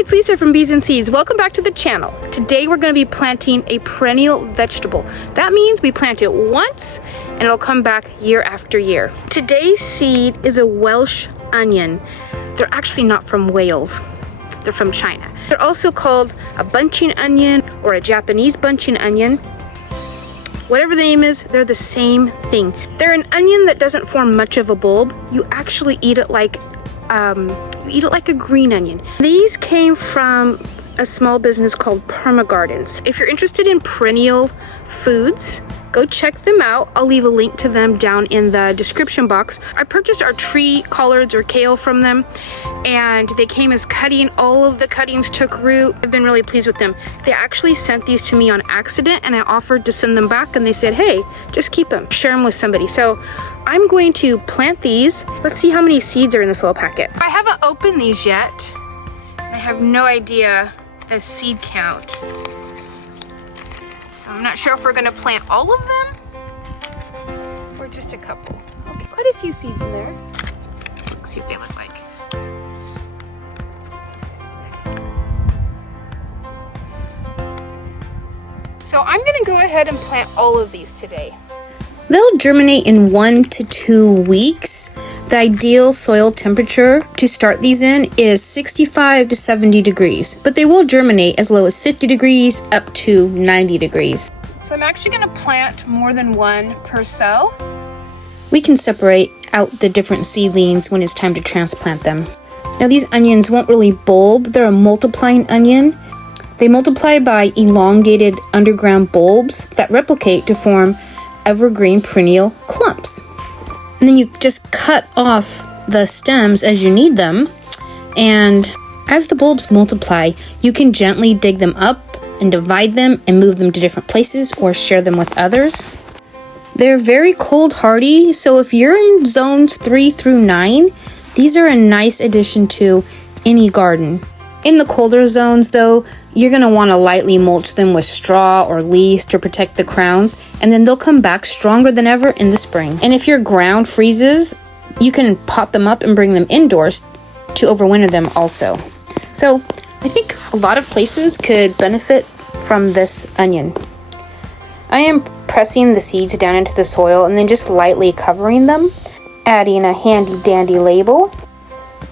it's Lisa from Bees and Seeds. Welcome back to the channel. Today we're going to be planting a perennial vegetable. That means we plant it once and it'll come back year after year. Today's seed is a Welsh onion. They're actually not from Wales. They're from China. They're also called a bunching onion or a Japanese bunching onion. Whatever the name is, they're the same thing. They're an onion that doesn't form much of a bulb. You actually eat it like a green onion. These came from a small business called Perma Gardens. If you're interested in perennial foods, go check them out. I'll leave a link to them down in the description box. I purchased our tree collards or kale from them, and they came as cutting. All of the cuttings took root. I've been really pleased with them. They actually sent these to me on accident, and I offered to send them back, and they said, hey, just keep them, share them with somebody. So I'm going to plant these. Let's see how many seeds are in this little packet. I haven't opened these yet. I have no idea the seed count. So I'm not sure if we're gonna plant all of them or just a couple. Okay, quite a few seeds in there. Let's see what they look like. So I'm gonna go ahead and plant all of these today. They'll germinate in 1 to 2 weeks. The ideal soil temperature to start these in is 65 to 70 degrees, but they will germinate as low as 50 degrees up to 90 degrees. So I'm actually gonna plant more than one per cell. We can separate out the different seedlings when it's time to transplant them. Now these onions won't really bulb. They're a multiplying onion. They multiply by elongated underground bulbs that replicate to form evergreen perennial clumps. And then you just cut off the stems as you need them, and as the bulbs multiply, you can gently dig them up and divide them and move them to different places or share them with others. They're very cold hardy, so if you're in zones 3 through 9, these are a nice addition to any garden. In the colder zones though, you're going to want to lightly mulch them with straw or leaves to protect the crowns, and then they'll come back stronger than ever in the spring. And if your ground freezes, you can pot them up and bring them indoors to overwinter them also. So I think a lot of places could benefit from this onion. I am pressing the seeds down into the soil and then just lightly covering them, adding a handy dandy label.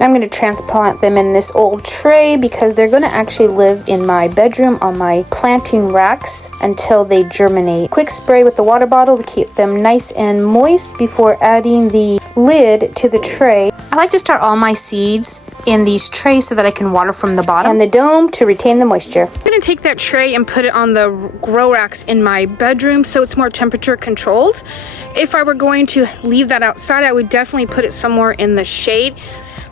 I'm going to transplant them in this old tray because they're going to actually live in my bedroom on my planting racks until they germinate. Quick spray with the water bottle to keep them nice and moist before adding the lid to the tray. I like to start all my seeds in these trays so that I can water from the bottom and the dome to retain the moisture. I'm going to take that tray and put it on the grow racks in my bedroom so it's more temperature controlled. If I were going to leave that outside, I would definitely put it somewhere in the shade.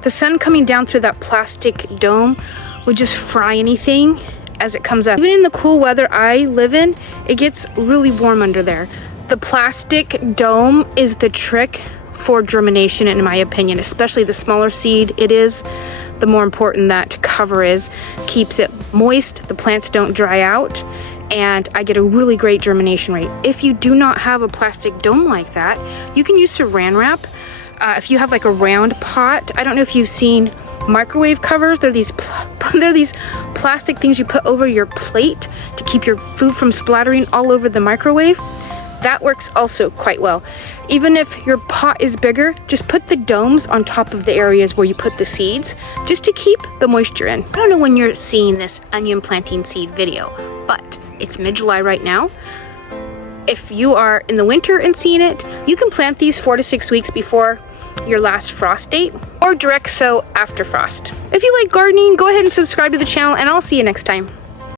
The sun coming down through that plastic dome would just fry anything as it comes up. Even in the cool weather I live in, it gets really warm under there. The plastic dome is the trick for germination, in my opinion, especially the smaller seed it is, the more important that cover is. Keeps it moist, the plants don't dry out, and I get a really great germination rate. If you do not have a plastic dome like that, you can use saran wrap. If you have like a round pot, I don't know if you've seen microwave covers. They're these plastic things you put over your plate to keep your food from splattering all over the microwave. That works also quite well. Even if your pot is bigger, just put the domes on top of the areas where you put the seeds, just to keep the moisture in. I don't know when you're seeing this onion planting seed video, but it's mid-July right now. If you are in the winter and seeing it, you can plant these 4 to 6 weeks before your last frost date, or direct sow after frost. If you like gardening, go ahead and subscribe to the channel, and I'll see you next time.